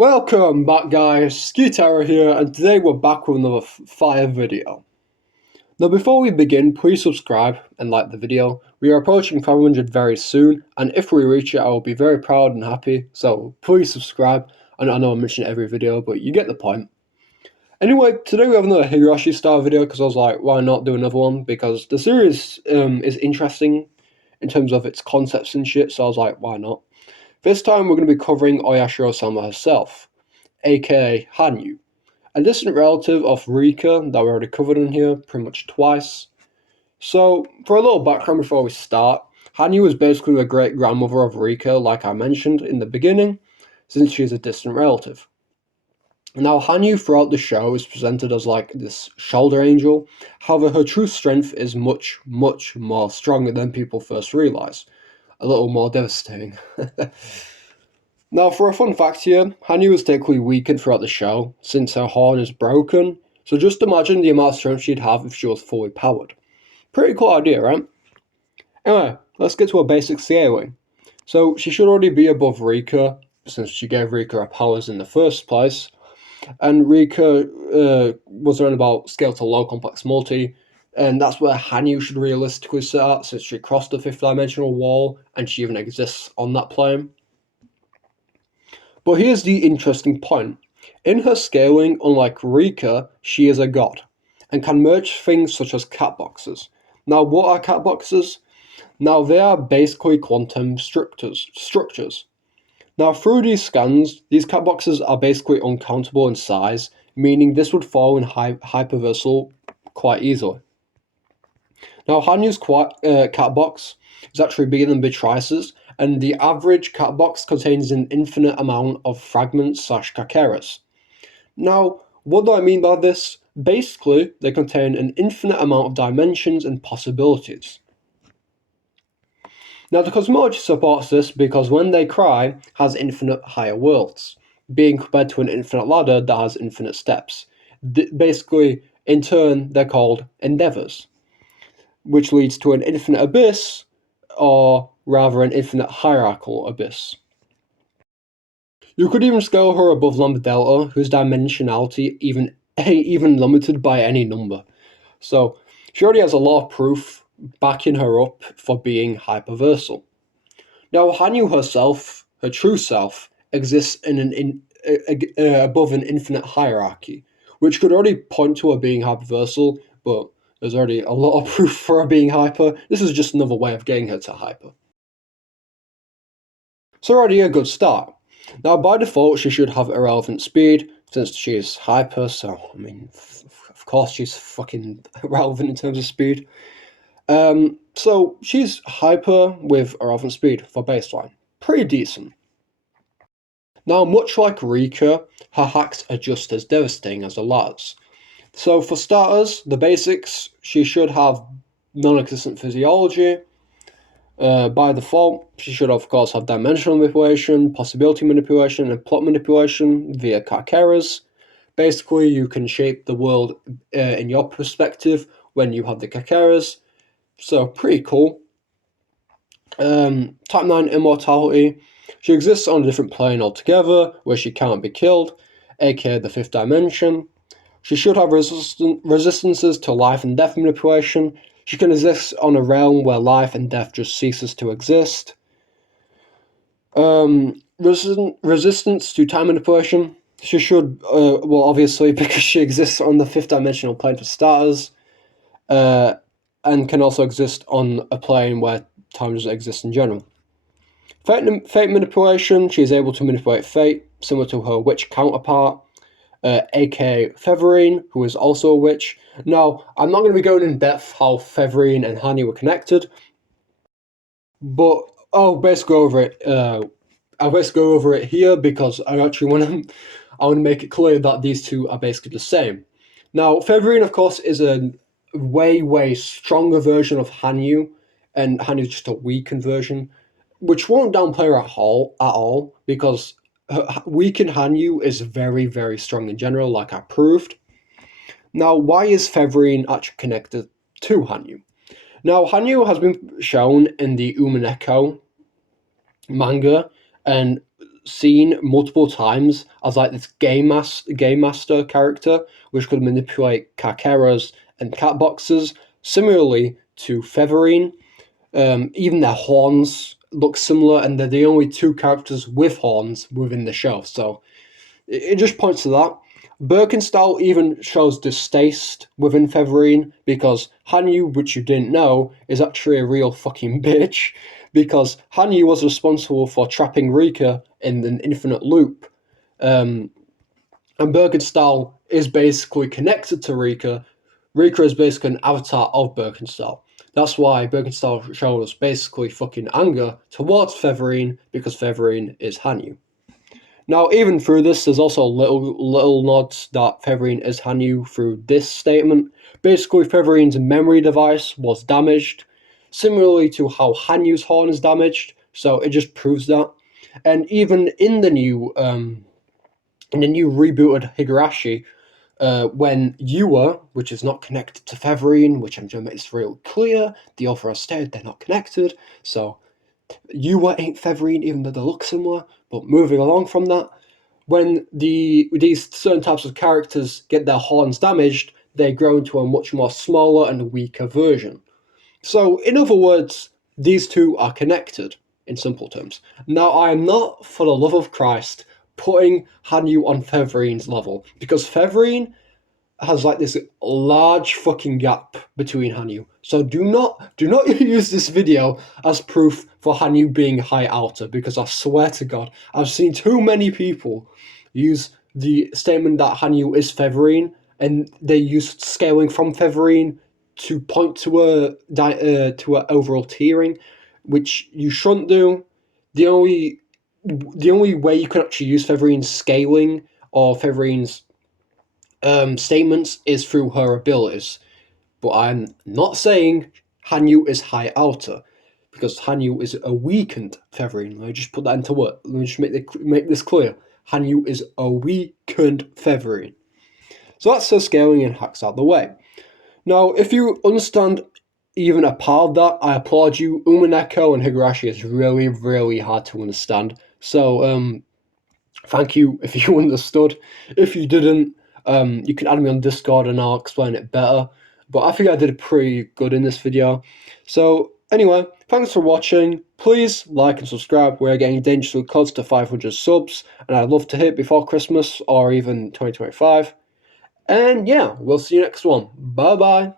Welcome back guys, Skitara here, and today we're back with another fire video. Now before we begin, please subscribe and like the video. We are approaching 500 very soon, and if we reach it I will be very proud and happy, so please subscribe. And I know I mention it every video, but you get the point. Anyway, today we have another Higurashi style video because I was like, why not do another one? Because the series is interesting in terms of its concepts and shit, so I was like, why not? This time we're going to be covering Oyashiro-sama herself, aka Hanyuu, a distant relative of Rika that we already covered in here pretty much twice. So, for a little background before we start, Hanyuu is basically the great grandmother of Rika, like I mentioned in the beginning, since she is a distant relative. Now, Hanyuu throughout the show is presented as like this shoulder angel, however, her true strength is much more stronger than people first realise. A little more devastating. Now, for a fun fact here, Hanyuu is technically weakened throughout the show, since her horn is broken, so just imagine the amount of strength she'd have if she was fully powered. Pretty cool idea, right? Anyway, let's get to her basic scaling. So, she should already be above Rika, since she gave Rika her powers in the first place, and Rika was around about scale to low complex multi, and that's where Hanyuu should realistically sit at, since she crossed the 5th dimensional wall, and she even exists on that plane. But here's the interesting point. In her scaling, unlike Rika, she is a god, and can merge things such as cat boxes. Now, what are cat boxes? Now, they are basically quantum structures. Now, through these scans, these cat boxes are basically uncountable in size, meaning this would fall in hyperversal quite easily. Now, Hanyuu's cat box is actually bigger than Beatrice's, and the average cat box contains an infinite amount of fragments / kakeras. Now, what do I mean by this? Basically, they contain an infinite amount of dimensions and possibilities. Now, the cosmology supports this because when they cry, has infinite higher worlds, being compared to an infinite ladder that has infinite steps. Basically, in turn, they're called endeavors, which leads to an infinite abyss, or rather an infinite hierarchical abyss. You could even scale her above Lambda Delta, whose dimensionality even limited by any number. So she already has a lot of proof backing her up for being hyperversal. Now Hanyuu herself, her true self, exists in above an infinite hierarchy, which could already point to her being hyperversal, but there's already a lot of proof for her being hyper. This is just another way of getting her to hyper. So already a good start. Now by default she should have irrelevant speed, since she is hyper, so I mean, of course she's fucking irrelevant in terms of speed. So she's hyper with irrelevant speed for baseline. Pretty decent. Now much like Rika, her hacks are just as devastating as the ladders. So for starters, the basics, she should have non-existent physiology. By default, she should of course have dimensional manipulation, possibility manipulation, and plot manipulation via kakeras. Basically, you can shape the world in your perspective when you have the kakeras. So pretty cool. Type 9 immortality. She exists on a different plane altogether, where she can't be killed, aka the 5th dimension. She should have resistances to life and death manipulation. She can exist on a realm where life and death just ceases to exist. Resistance to time manipulation. She should, well, obviously, because she exists on the 5th dimensional plane for starters, and can also exist on a plane where time doesn't exist in general. Fate manipulation. She is able to manipulate fate, similar to her witch counterpart, aka Feverine, who is also a witch. Now, I'm not going to be going in depth how Feverine and Hanyuu were connected, but I'll basically go over it here because I actually want to make it clear that these two are basically the same. Now, Feverine, of course, is a way stronger version of Hanyuu, and Hanyuu is just a weakened version, which won't downplay her at all because weakened Hanyuu is very strong in general, like I proved. Now, why is Feverine actually connected to Hanyuu? Now, Hanyuu has been shown in the Umineko manga, and seen multiple times as like this game master character, which could manipulate Kakeras and cat boxes, similarly to Featherine. Even their horns look similar, and they're the only two characters with horns within the show. So it just points to that. Birkenstyle even shows distaste within Featherine because Hanyuu, which you didn't know, is actually a real fucking bitch because Hanyuu was responsible for trapping Rika in an infinite loop. And Birkenstyle is basically connected to Rika. Rika is basically an avatar of Birkenstyle. That's why Birkenstyle shows basically fucking anger towards Featherine because Featherine is Hanyuu. Now, even through this, there's also little nods that Featherine is Hanyuu through this statement. Basically, Featherine's memory device was damaged, similarly to how Hanyuu's horn is damaged. So it just proves that. And even in the new rebooted Higurashi, when Yua, which is not connected to Featherine, which I'm going to make this real clear, the author has stated they're not connected. So Yua ain't Featherine, even though they look similar. But moving along from that, when these certain types of characters get their horns damaged, they grow into a much more smaller and weaker version. So, in other words, these two are connected, in simple terms. Now, I am not, for the love of Christ, putting Hanyuu on Featherine's level, because Featherine has like this large fucking gap between Hanyuu. So do not use this video as proof for Hanyuu being high outer, because I swear to God, I've seen too many people use the statement that Hanyuu is Featherine, and they use scaling from Featherine to point to a overall tiering, which you shouldn't do. The only way you can actually use Featherine's scaling or Featherine's statements is through her abilities. But I'm not saying Hanyuu is high outer, because Hanyuu is a weakened Featherine. Let me just put that into words. Let me just make this clear. Hanyuu is a weakened Featherine. So that's her scaling and hacks out the way. Now, if you understand even a part of that, I applaud you. Umineko and Higurashi is really, really hard to understand. So, thank you if you understood. If you didn't, you can add me on Discord and I'll explain it better. But I think I did pretty good in this video. So anyway, thanks for watching. Please like and subscribe. We're getting dangerously close to 500 subs, and I'd love to hit before Christmas or even 2025. And yeah, we'll see you next one. Bye bye.